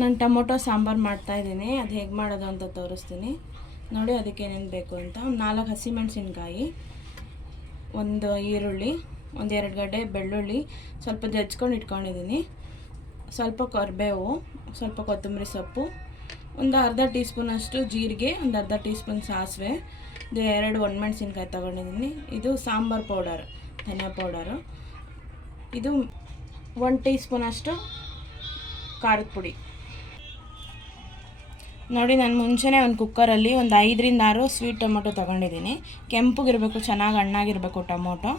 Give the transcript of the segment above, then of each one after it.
ನಾನು ಟೊಮೊಟೊ ಸಾಂಬಾರು ಮಾಡ್ತಾಯಿದ್ದೀನಿ. ಅದು ಹೇಗೆ ಮಾಡೋದು ಅಂತ ತೋರಿಸ್ತೀನಿ ನೋಡಿ. ಅದಕ್ಕೆ ಏನೇನು ಬೇಕು ಅಂತ: 4 ಹಸಿಮೆಣಸಿನ್ಕಾಯಿ, ಒಂದು ಈರುಳ್ಳಿ, ಒಂದು 2 ಗಡ್ಡೆ ಬೆಳ್ಳುಳ್ಳಿ ಸ್ವಲ್ಪ ಜಜ್ಕೊಂಡು ಇಟ್ಕೊಂಡಿದ್ದೀನಿ, ಸ್ವಲ್ಪ ಕರಿಬೇವು, ಸ್ವಲ್ಪ ಕೊತ್ತಂಬರಿ ಸೊಪ್ಪು, ಒಂದು ಅರ್ಧ ಟೀ ಸ್ಪೂನಷ್ಟು ಜೀರಿಗೆ, ಒಂದು ಅರ್ಧ ಟೀ ಸ್ಪೂನ್ ಸಾಸಿವೆ, 2 ಒಣಮೆಣಸಿನ್ಕಾಯಿ ತೊಗೊಂಡಿದ್ದೀನಿ. ಇದು ಸಾಂಬಾರು ಪೌಡರ್, ಧನಿಯಾ ಪೌಡರು. ಇದು 1 ಟೀ ಸ್ಪೂನಷ್ಟು ಖಾರದ ಪುಡಿ. ನೋಡಿ, ನಾನು ಮುಂಚೆನೇ ಒಂದು ಕುಕ್ಕರಲ್ಲಿ ಒಂದು 5ರಿಂದ 6 ಸ್ವೀಟ್ ಟೊಮೊಟೊ ತೊಗೊಂಡಿದ್ದೀನಿ. ಕೆಂಪಗಿರಬೇಕು, ಚೆನ್ನಾಗಿ ಹಣ್ಣಾಗಿರಬೇಕು ಟೊಮೊಟೊ.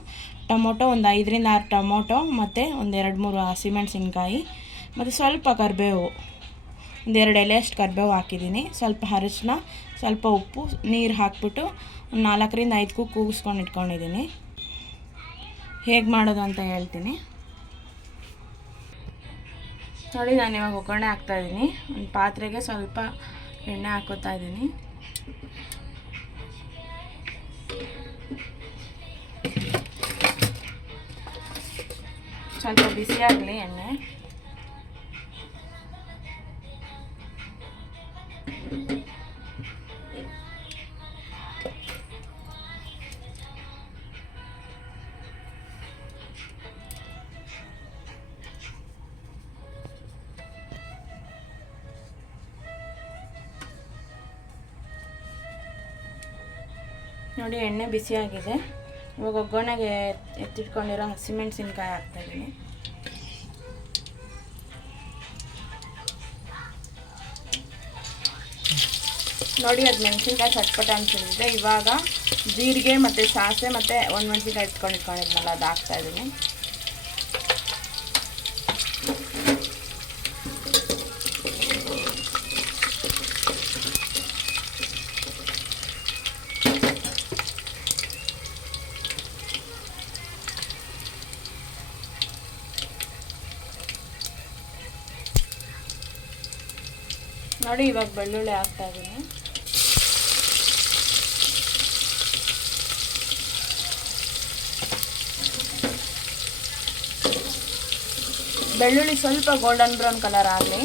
ಒಂದು 5ರಿಂದ 6 ಟೊಮೊಟೊ ಮತ್ತು ಒಂದು 2-3 ಹಸಿಮೆಣಸಿನ್ಕಾಯಿ ಮತ್ತು ಸ್ವಲ್ಪ ಕರಿಬೇವು, ಒಂದು 2 ಎಲೆಯಷ್ಟು ಕರಿಬೇವು ಹಾಕಿದ್ದೀನಿ. ಸ್ವಲ್ಪ ಅರಿಶಿನ, ಸ್ವಲ್ಪ ಉಪ್ಪು, ನೀರು ಹಾಕ್ಬಿಟ್ಟು ಒಂದು 4ರಿಂದ 5 ಕೂಗಿಸ್ಕೊಂಡು ಇಟ್ಕೊಂಡಿದ್ದೀನಿ. ಹೇಗೆ ಮಾಡೋದು ಅಂತ ಹೇಳ್ತೀನಿ ನೋಡಿ. ನಾನು ಇವಾಗ ಒಗ್ಗರಣೆ ಹಾಕ್ತಾಯಿದ್ದೀನಿ. ಒಂದು ಪಾತ್ರೆಗೆ ಸ್ವಲ್ಪ ಎಣ್ಣೆ ಹಾಕೋತಾ ಇದ್ದೀನಿ. ಸ್ವಲ್ಪ ಬಿಸಿಯಾಗಲಿ ಎಣ್ಣೆ. ನೋಡಿ, ಎಣ್ಣೆ ಬಿಸಿಯಾಗಿದೆ. ಇವಾಗ ಒಗ್ಗರಣೆಗೆ ಎತ್ತಿಟ್ಕೊಂಡಿರೋ ಹಸಿಮೆಣಸಿನ್ಕಾಯಿ ಹಾಕ್ತಾಯಿದ್ದೀನಿ. ನೋಡಿ, ಅದು ಮೆಣಸಿನ್ಕಾಯಿ ಚಟ್ಪಟ ಅನ್ಸಿದೆ. ಇವಾಗ ಜೀರಿಗೆ ಮತ್ತು ಸಾಸಿವೆ ಮತ್ತು ಒಣಮೆಣಸಿನ್ಕಾಯಿ ಇಟ್ಕೊಂಡಿದ್ನಲ್ಲ, ಅದು ಹಾಕ್ತಾಯಿದ್ದೀನಿ. ನೋಡಿ, ಇವಾಗ ಬೆಳ್ಳುಳ್ಳಿ ಹಾಕ್ತಾಯಿದ್ದೀನಿ. ಬೆಳ್ಳುಳ್ಳಿ ಸ್ವಲ್ಪ ಗೋಲ್ಡನ್ ಬ್ರೌನ್ ಕಲರ್ ಆಗಲಿ.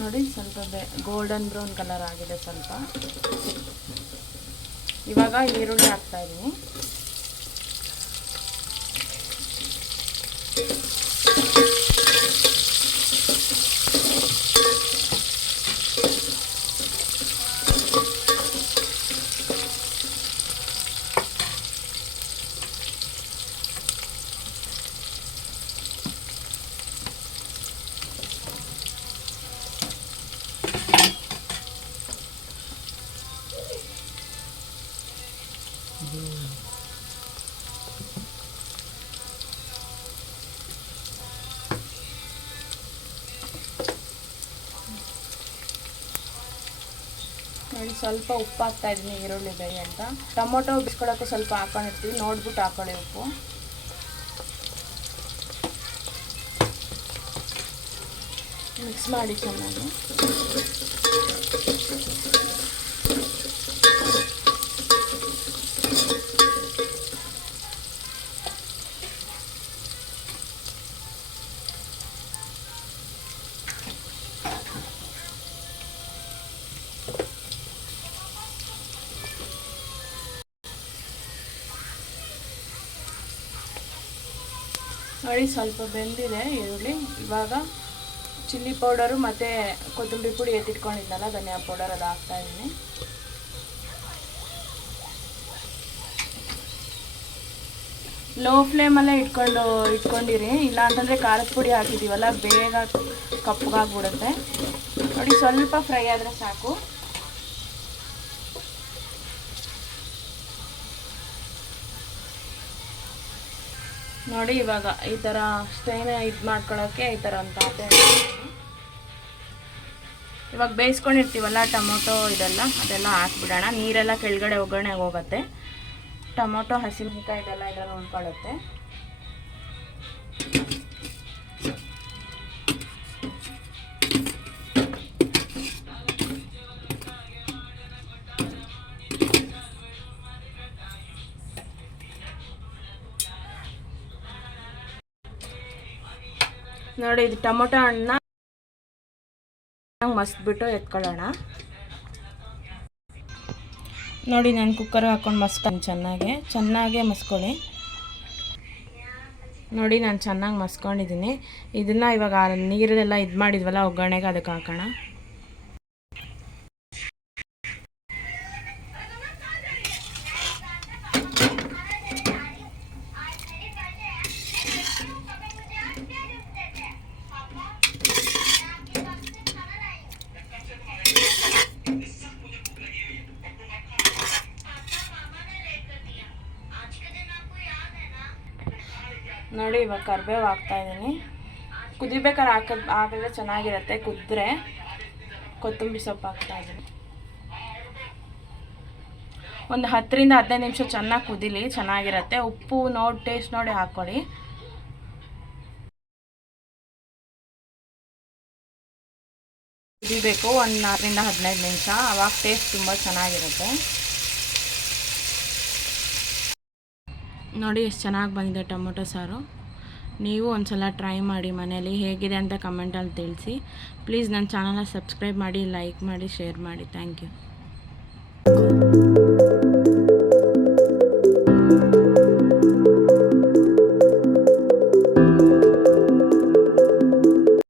ನೋಡಿ, ಸ್ವಲ್ಪ ಗೋಲ್ಡನ್ ಬ್ರೌನ್ ಕಲರ್ ಆಗಿದೆ ಸ್ವಲ್ಪ. ಇವಾಗ ಈರುಳ್ಳಿ ಹಾಕ್ತಾಯಿದ್ದೀನಿ. ನೋಡಿ, ಸ್ವಲ್ಪ ಉಪ್ಪು ಹಾಕ್ತಾಯಿದ್ದೀನಿ ಈರುಳ್ಳಿ ಬೇಳೆ ಅಂತ. ಟೊಮೊಟೊ ಬಿಸ್ಕೊಳ್ಳೋಕ್ಕೂ ಸ್ವಲ್ಪ ಹಾಕೊಂಡಿರ್ತೀವಿ, ನೋಡ್ಬಿಟ್ಟು ಹಾಕೊಳ್ಳಿ ಉಪ್ಪು. ಮಿಕ್ಸ್ ಮಾಡಿ ಚೆನ್ನಾಗಿ. ನೋಡಿ, ಸ್ವಲ್ಪ ಬೆಂದಿದೆ ಈರುಳ್ಳಿ. ಇವಾಗ ಚಿಲ್ಲಿ ಪೌಡರು ಮತ್ತು ಕೊತ್ತಂಬರಿ ಪುಡಿ ಎತ್ತಿಟ್ಕೊಂಡಿದ್ನಲ್ಲ, ಧನಿಯಾ ಪೌಡರ್, ಅದು ಹಾಕ್ತಾಯಿದ್ದೀನಿ. ಲೋ ಫ್ಲೇಮಲ್ಲೇ ಇಟ್ಕೊಂಡಿರಿ, ಇಲ್ಲ ಅಂತಂದರೆ ಖಾರದ ಪುಡಿ ಹಾಕಿದ್ದೀವಲ್ಲ ಬೇಗ ಕಪ್ಪಗಾಗ್ಬಿಡುತ್ತೆ. ನೋಡಿ ಸ್ವಲ್ಪ ಫ್ರೈ ಆದರೆ ಸಾಕು. ನೋಡಿ ಇವಾಗ ಈ ಥರ ಸ್ಟೈನ ಇದು ಮಾಡ್ಕೊಳ್ಳೋಕ್ಕೆ ಈ ಥರ ಒಂದು ಪಾತ್ರೆ. ಇವಾಗ ಬೇಯಿಸ್ಕೊಂಡಿರ್ತೀವಲ್ಲ ಟೊಮೊಟೊ ಅದೆಲ್ಲ ಹಾಕ್ಬಿಡೋಣ. ನೀರೆಲ್ಲ ಕೆಳಗಡೆ ಒಗ್ಗರಣೆ ಹೋಗುತ್ತೆ. ಟೊಮೊಟೊ, ಹಸಿಮೆಣಸಿನ್ಕಾಯಿ ಇದೆಲ್ಲ ಉಳ್ಕೊಳ್ಳುತ್ತೆ. ನೋಡಿ ಇದು ಟೊಮೊಟೊ ಹಣ್ಣನ್ನ ಮಸ್ಬಿಟ್ಟು ಎತ್ಕೊಳ್ಳೋಣ. ನೋಡಿ ನಾನು ಕುಕ್ಕರ್ ಹಾಕ್ಕೊಂಡು ಮಸ್ಕೊಂಡು ಚೆನ್ನಾಗೆ ಮಸ್ಕೊಳ್ಳಿ. ನೋಡಿ ನಾನು ಚೆನ್ನಾಗಿ ಮಸ್ಕೊಂಡಿದ್ದೀನಿ. ಇದನ್ನು ಇವಾಗ ನೀರೆಲ್ಲ ಇದು ಮಾಡಿದ್ವಲ್ಲ ಒಗ್ಗರಣೆಗೆ ಅದಕ್ಕೆ ಹಾಕೋಣ. ನೋಡಿ ಇವಾಗ ಕರಿಬೇವು ಹಾಕ್ತಾಯಿದ್ದೀನಿ. ಕುದಿಬೇಕಾದ್ರೆ ಹಾಕಿದ್ರೆ ಚೆನ್ನಾಗಿರುತ್ತೆ. ಕುದ್ರೆ ಕೊತ್ತಂಬರಿ ಸೊಪ್ಪು ಹಾಕ್ತಾಯಿದ್ದೀನಿ. ಒಂದು 10 ರಿಂದ 15 ನಿಮಿಷ ಚೆನ್ನಾಗಿ ಕುದಿಲಿ, ಚೆನ್ನಾಗಿರುತ್ತೆ. ಉಪ್ಪು ಟೇಸ್ಟ್ ನೋಡಿ ಹಾಕ್ಕೊಳ್ಳಿ. ಕುದಿಬೇಕು ಒಂದು 4 ರಿಂದ 15 ನಿಮಿಷ, ಆವಾಗ ಟೇಸ್ಟ್ ತುಂಬ ಚೆನ್ನಾಗಿರುತ್ತೆ. ನೋಡಿ ಎಷ್ಟು ಚೆನ್ನಾಗಿ ಬಂದಿದೆ ಟೊಮೊಟೊ ಸಾರು. ನೀವು ಒಂದ್ಸಲ ಟ್ರೈ ಮಾಡಿ ಮನೇಲಿ, ಹೇಗಿದೆ ಅಂತ ಕಮೆಂಟಲ್ಲಿ ತಿಳಿಸಿ. ಪ್ಲೀಸ್ ನನ್ನ ಚಾನಲ್ನ ಸಬ್ಸ್ಕ್ರೈಬ್ ಮಾಡಿ, ಲೈಕ್ ಮಾಡಿ, ಶೇರ್ ಮಾಡಿ. Thank you.